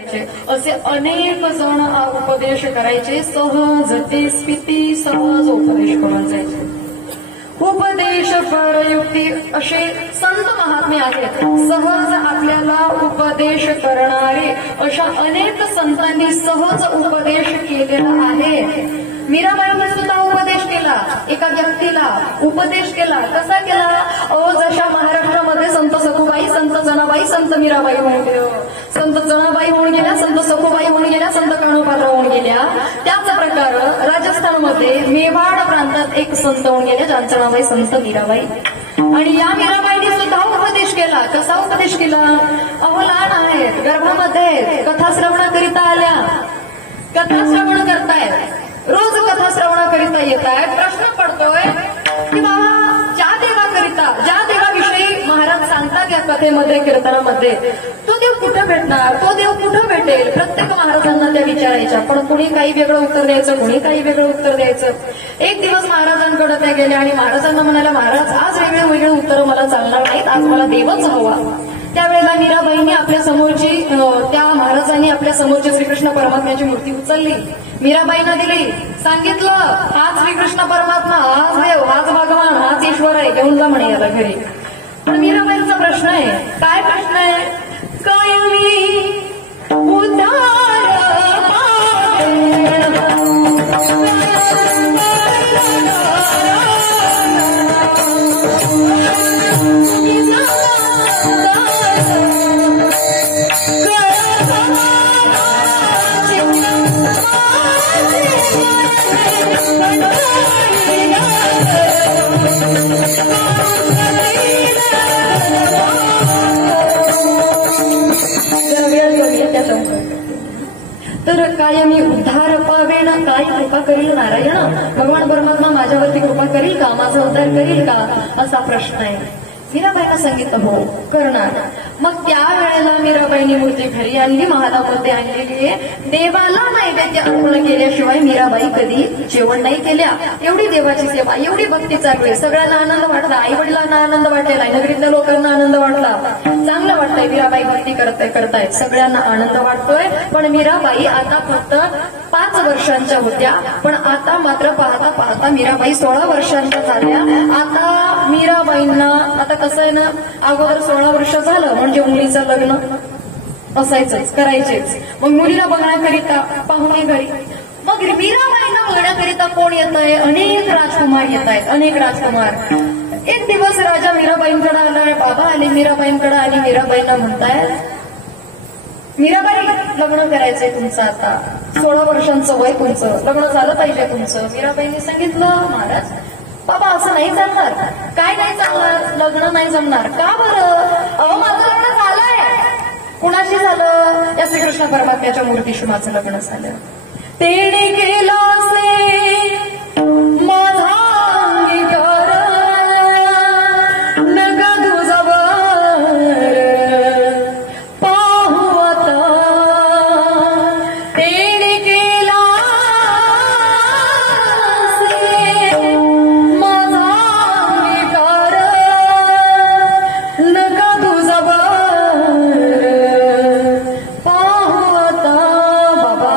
असे अनेक जण उपदेश करायचे. सहज ते स्फिती सहज उपदेश करून जायचे. उपदेश फलयुक्ती असे संत महात्मे आहेत. सहज आपल्याला उपदेश करणारे अशा अनेक संतांनी सहज उपदेश केलेला आहे. मीराबाईंनी सुद्धा उपदेश केला. एका व्यक्तीला उपदेश केला. कसा केला? जशा महाराष्ट्रामध्ये संत सखुबाई, संत जनाबाई, संत मीराबाई होऊन गेल्या, संत जनाबाई होऊन गेल्या, संत सखुबाई होऊन गेल्या, संत कान्होपात्रा होऊन गेल्या, त्याच प्रकार राजस्थानमध्ये मेवाड प्रांतात एक संत होऊन गेले ज्यांचं नाव आहे संत मीराबाई. आणि या मीराबाईंनी सुद्धा उपदेश केला. कसा उपदेश केला? लहान आहेत, गर्भामध्ये आहेत, कथा श्रवणाकरिता आल्या, कथा श्रवण करतायत, रोज कथा श्रवणाकरिता येत आहेत. प्रश्न पडतोय की बाबा ज्या देवाविषयी महाराज सांगतात या कथेमध्ये, कीर्तनामध्ये, तो देव कुठं भेटणार, तो देव कुठं भेटेल, प्रत्येक महाराजांना त्या विचारायच्या. पण कुणी काही वेगळं उत्तर द्यायचं, कुणी काही वेगळं उत्तर द्यायचं. एक दिवस महाराजांकडे त्या गेल्या आणि महाराजांना म्हणाल्या, महाराज आज वेगळे उत्तर मला चालणार नाहीत, आज मला देवच हवा. त्यावेळेला मीराबाईंनी आपल्या समोरची, त्या महाराजांनी आपल्या समोरची श्रीकृष्ण परमात्म्याची मूर्ती उचलली, मीराबाईंना दिली, सांगितलं हाच श्रीकृष्ण परमात्मा, हाच देव, हाच भगवान, हाच ईश्वर आहे, घेऊन जा म्हणे याला घरी. पण मीराबाईंचा प्रश्न आहे. काय प्रश्न आहे? कायमी उद्धार तर कायमी उद्धार पावेन, काय कृपा करील नारायण, भगवान परमात्मा माझ्यावरती कृपा करील का, माझा उद्धार करील का, असा प्रश्न आहे. मीराबाईंना सांगितलं हो करणार. मग त्यावेळेला मीराबाईंनी मूर्ती घरी आणली, महालामध्ये आणलेली आहे. देवाला नैवेद्य अर्पण केल्याशिवाय मीराबाई कधी जेवण नाही केल्या. एवढी देवाची सेवा, एवढी भक्ती चालू आहे. सगळ्यांना आनंद वाटला, आई वडिलांना आनंद वाटलेला, नगरीतल्या लोकांना आनंद वाटला, चांगलं वाटतंय, मीराबाई भक्ती करतायत, सगळ्यांना आनंद वाटतोय. पण मीराबाई आता फक्त 5 वर्षांच्या होत्या. पण आता मात्र पाहता पाहता मीराबाई 16 वर्षांच्या झाल्या. आता मीराबाईंना, आता कसं आहे ना, अगोदर 16 वर्ष झालं म्हणजे मुलीचं लग्न असायचंच, करायचेच. मग मुलीला बघण्याकरिता पाहुणे घरी. मग मीराबाईंना बघण्याकरिता कोण येत आहे? अनेक राजकुमार येत आहेत, अनेक राजकुमार. एक दिवस राजा मीराबाईंकडे आला, बाबा आले मीराबाईंकडे आणि मीराबाईंना म्हणतायत, मीराबाई लग्न करायचंय तुमचं, आता 16 वर्षांचं वय तुमचं, लग्न झालं पाहिजे तुमचं. मीराबाईंनी सांगितलं, महाराज बाबा असं नाही चालणार. काय नाही चालणार? लग्न नाही जमणार. का बरं? माझं लग्न झालंय. कुणाशी झालं? या श्रीकृष्ण परमात्म्याच्या मूर्तीशी माझं लग्न झालं. तेने केलं असे माझा अंगीकार, नका तुझावर पाहू आता. तेने केला असे माझा अंगीकार, नका तुझावर पाहू आता. बाबा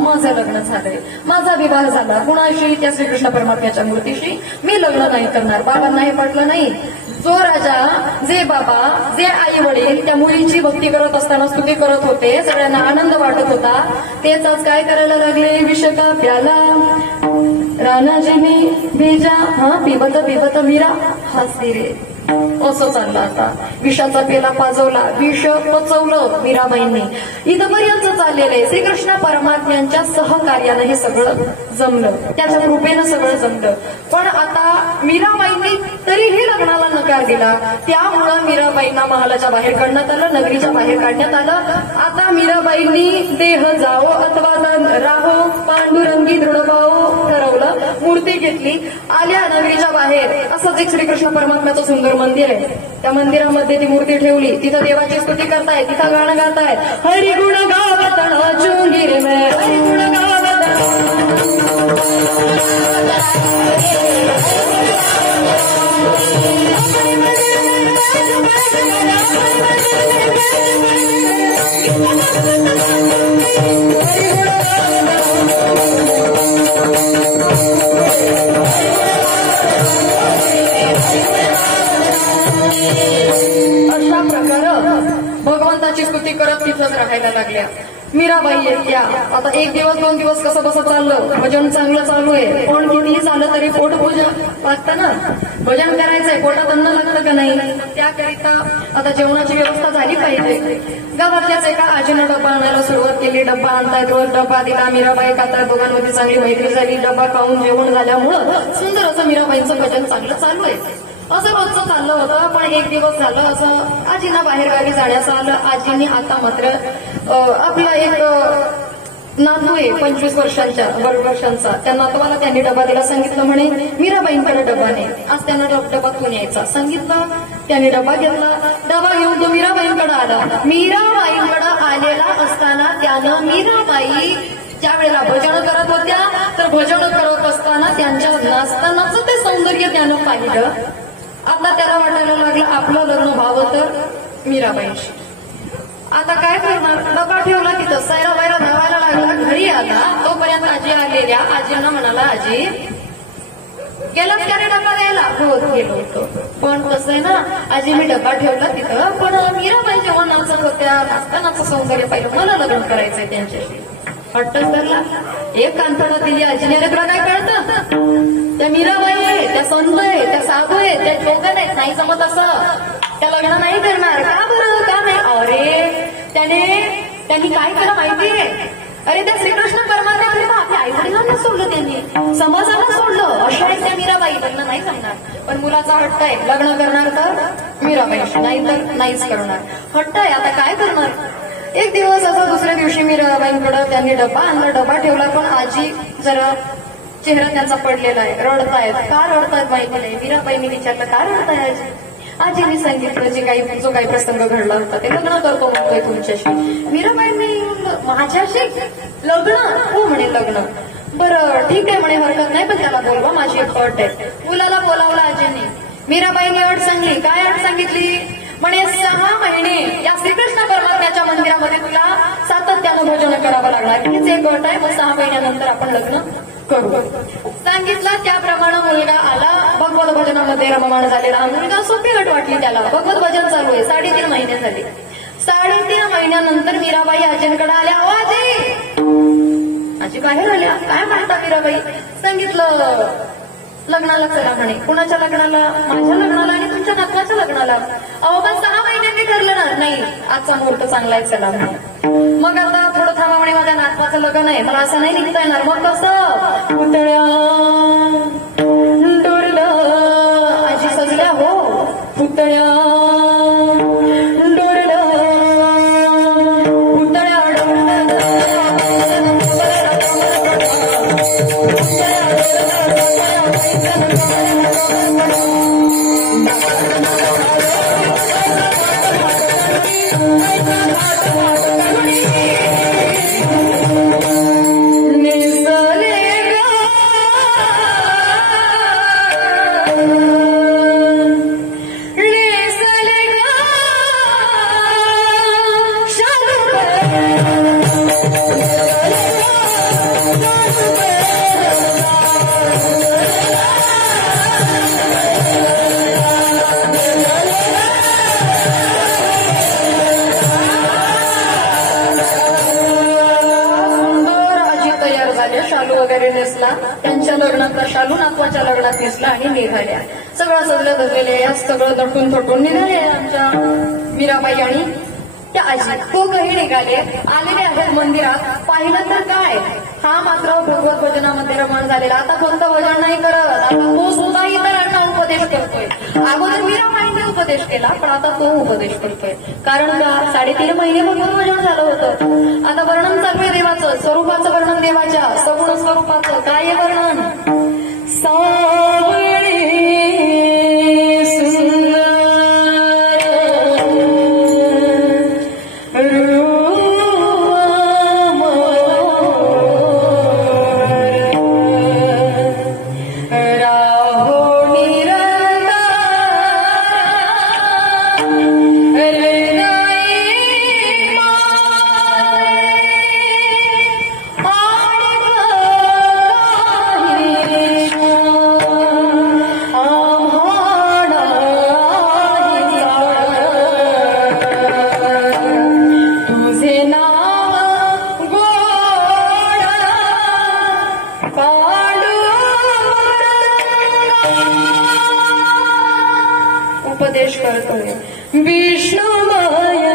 माझं लग्न झालंय, माझा विवाह झाला. कुणाशी? त्या श्रीकृष्ण परमात्म्याच्या मूर्तीशी. मी लग्न नाही करणार. बाबांना हे पटलं नाही. जो राजा, जे बाबा, जे आई वडील त्या मुलीची भक्ती करत असताना स्तुती करत होते, सगळ्यांना आनंद वाटत होता, तेच आज काय करायला लागले? विष का प्याला रानाजीनी भेजा, पिबत पिबत मीरा हसली रे. असं चाललं. आता विषाचा पेला पाजवला, विष पचवलं मीराबाईंनी. इथपर्यंत चाललेलं आहे. श्रीकृष्ण परमात्म्यांच्या सहकार्यानं हे सगळं जमलं, त्याच्या कृपेनं सगळं जमलं. पण आता मीराबाईंनी तरीही लग्नाला नकार दिला. त्यामुळं मीराबाईंना महालाच्या बाहेर काढण्यात आलं, नगरीच्या बाहेर काढण्यात आलं. आता मीराबाईंनी देह जावो अथवा राहो, पांडुरंगी दृढभाव ठरवलं. मूर्ती घेतली, आल्या नगरीच्या बाहेर. असंच एक श्रीकृष्ण परमात्म्याचं सुंदर मंदिर आहे. त्या मंदिरामध्ये ती मूर्ती ठेवली. तिथं देवाची स्तुती करताय, तिथं गाणं गातायत. हरी गुण गावत नाचूंगी रे मैं, हरी गुण गावत. अशा प्रकारे भगवंताची स्तुती करत तिथंच राहायला लागल्या. मीराबाई येत्या. आता एक दिवस दोन दिवस कसं कसं चाललं, भजन चांगलं चालू आहे, पण कितीही झालं तरी पोट भोजन लागतं ना, भजन करायचंय, पोटात अन्न लागतं का नाही. त्याकरिता आता जेवणाची व्यवस्था झाली पाहिजे. गावातल्याच एका आजीनं डब्बा आणायला सुरुवात केली. डब्बा आणतायत, रोज डब्बा दिला. मीराबाई खातायत, दोघांमध्ये चांगली मैत्री झाली. डब्बा खाऊन जेवण झाल्यामुळं सुंदर असं मीराबाईंचं भजन चांगलं चालू आहे. असं रोजचं चाललं होतं. पण एक दिवस झालं असं आजींना बाहेरगावी जाण्याचं आलं. आजींनी आता मात्र आपला एक नातू आहे 25 वर्षांचा, त्या नातवाला त्यांनी डबा दिला. सांगितलं म्हणे मीराबाईंकडे डबा नाही, आज त्यांना डबा तू न्यायचा सांगितलं. त्यांनी डबा घेतला. डबा घेऊन तो मीराबाईंकडे आला. मीराबाईंकडे आलेला असताना त्यानं मीराबाई ज्या वेळेला भजन करत होत्या, तर भजन करत असताना त्यांच्या नाचतानाच ते सौंदर्य त्यानं पाहिलं. आता त्याला वाटायला लागलं आपलं लग्न व्हावं तर मीराबाईंशी. आता काय करणार, डबा ठेवला तिथं, सैरा वैरा धावायला लागला. घरी आला तोपर्यंत आजी आलेल्या. आजींना म्हणाला, आजी गेलात त्याने डबा द्यायला? हो गेलो होतो, पण कसं आहे ना आजी मी डबा ठेवला तिथं, पण मीराबाई जेव्हा नाचत होत्या नाचतानाचं सौंदर्य पाहिलं, मला लग्न करायचंय त्यांच्याशी. हट्टच धरला. एक कानफडा दिली आजीने. अरे तुला काय कळतं, त्या मीराबाई आहे, त्या संत आहे, त्या साधू आहे, त्या जोगन आहेत, नाही जमत असं, त्या लग्न नाही करणार. का बरं, का नाही? अरे त्यांनी काय केलं माहितीये? अरे त्या श्रीकृष्ण परमात्म्याकडे आपल्या आई वडिलांना सोडलं, त्यांनी समाजाला सोडलं. अशा आहेत त्या मीराबाई. लग्न नाही करणार, पण मुलाचा हट्ट आहे, लग्न करणार तर मीराबाईशी, नाही तर नाहीच करणार. हट्ट आहे, आता काय करणार. एक दिवस असं दुसऱ्या दिवशी मीराबाईंकडे त्यांनी डबा आणला. डबा ठेवला, पण आजी जरा चेहरा त्यांचा पडलेला आहे, रडतायत. का रडतायत माहिती नाही. मीराबाईंनी विचारलं का रडताय आजी? आजीने सांगितलं जो काही प्रसंग घडला होता ते, लग्न करतो म्हणतोय तुमच्याशी. मीराबाईंनी माझ्याशी लग्न? हो म्हणे लग्न. बरं ठीक आहे म्हणे, हरकत नाही, पण त्याला बोलवा, माझी एक अट आहे. मुलाला बोलावलं आजीने. मीराबाईंनी अट सांगली. काय अट सांगितली? म्हणे 6 महिने या श्रीकृष्ण परमात्म्याच्या मंदिरामध्ये तुला सातत्यानं भजन करावं लागणार. हीच एक अट आहे. मग 6 महिन्यानंतर आपण लग्न करू सांगितलं. त्याप्रमाणे मुलगा आला. भगवत भजनामध्ये रममाण झालेला हा मुलगा. सोपी अट वाटली त्याला. भगवत भजन चालू आहे. 3.5 महिने झाले. 3.5 महिन्यानंतर मीराबाई आजींकडे आल्या. आजी बाहेर आल्या. काय म्हणता मीराबाई? सांगितलं लग्नाला चला म्हणे. कुणाच्या लग्नाला? माझ्या लग्नाला आणि तुमच्या नातवाच्या लग्नाला. अहो पण 6 महिन्यांनी ठरलं ना? नाही, आजचा मुहूर्त चांगला आहे, चला म्हणे. मग आता थोडं थांबा म्हणे, माझ्या नातवाचं लग्न आहे, मला असं नाही निघता येणार. मग कसं? पुतळ्या डोरला आजी सजल्या. हो पुतळ्या डोरला, पुतळ्या शालू वगैरे नेसला. त्यांच्या लग्नात शालू नातवाच्या लग्नात नेसला आणि निघाल्या. सगळं सजलं धरलेले, सगळं दटून थटून निघाले आमच्या मीराबाई आणि त्या आजी. दोघंही निघाले. आलेले आहेत मंदिरात. पाहिलं तर काय, हा मात्र भगवत भजनामध्ये रमण झालेला. आता फक्त भजन नाही करत, आता तो सुद्धा इतरांना उपदेश करतोय. अगोदर मीराबाईंनी उपदेश केला, पण आता तो उपदेश करतोय. कारण का? 3.5 महिने भगवत भजन झालं होतं. आता वर्णन चालू आहे देवाचं, स्वरूपाचं वर्णन, देवाच्या सगुण स्वरूपाचं. काय वर्णन? उपदेश करतोय विष्णुमय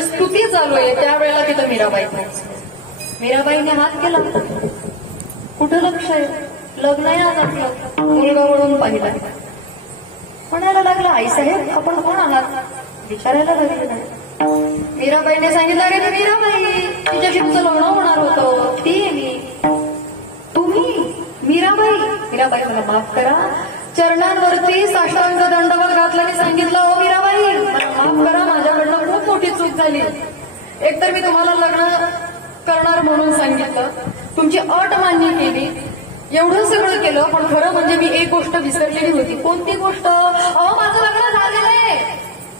स्तुती चालू आहे त्यावेळेला तिथं मीराबाई मीराबाईने हात केला कुठं लक्ष आहे लग्न आहे आज मुलगा वळून पाहिला म्हणायला लागला आईसाहेब आपण कोण आहात विचारायला लागले मीराबाईने सांगितलं अरे तू मीराबाई तिच्याशी तुझं लग्न होणार होतं ती आहे मी तुम्ही मीराबाई मीराबाई मला माफ करा चरणांवरती साष्टांग दंडवत घातला आणि सांगितलं ओ मीराबाई मला माफ करा माझ्याकडनं खूप मोठी चूक झाली एकतर मी तुम्हाला लग्न करणार म्हणून सांगितलं तुमची अट मान्य केली एवढं सगळं केलं पण खरं म्हणजे मी एक गोष्ट विसरलेली होती कोणती गोष्ट अहो माझं लग्न झालेलं आहे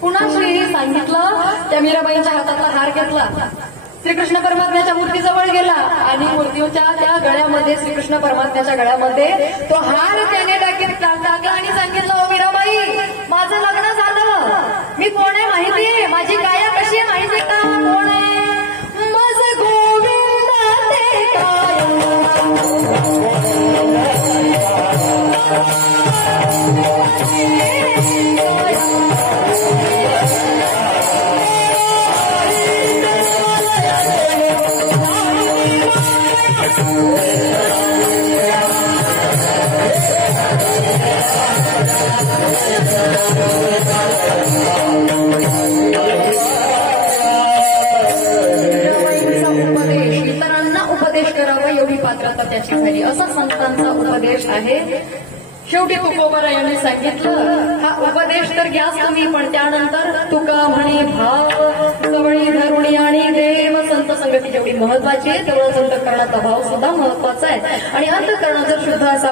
कुणाशी सांगितलं त्या मीराबाईंच्या हातातला हार घेतला श्रीकृष्ण परमात्म्याच्या मूर्तीजवळ गेला आणि मूर्तीच्या त्या गळ्यामध्ये श्रीकृष्ण परमात्म्याच्या गळ्यामध्ये तो हार त्याने टाकला आणि सांगितलं ओ मीराबाई माझं लग्न झालं मी कोण आहे माहितीये माझी काया कशी आहे माहिती का कोण आहे माझं गोविंद ते इतरांना उपदेश करावा एवढी पात्रता त्याची झाली असा संतांचा उपदेश आहे शेवटी तुकोबारायांनी सांगितलं हा उपदेश तर घ्याच तुम्ही पण त्यानंतर तुका म्हणे भाव जवळी धरुणी आणि देव संत संगती जेवढी महत्वाची आहे तेवढाच अंतःकरणाचा भाव सुद्धा महत्वाचा आहे आणि अंतःकरणाचा शुद्ध असा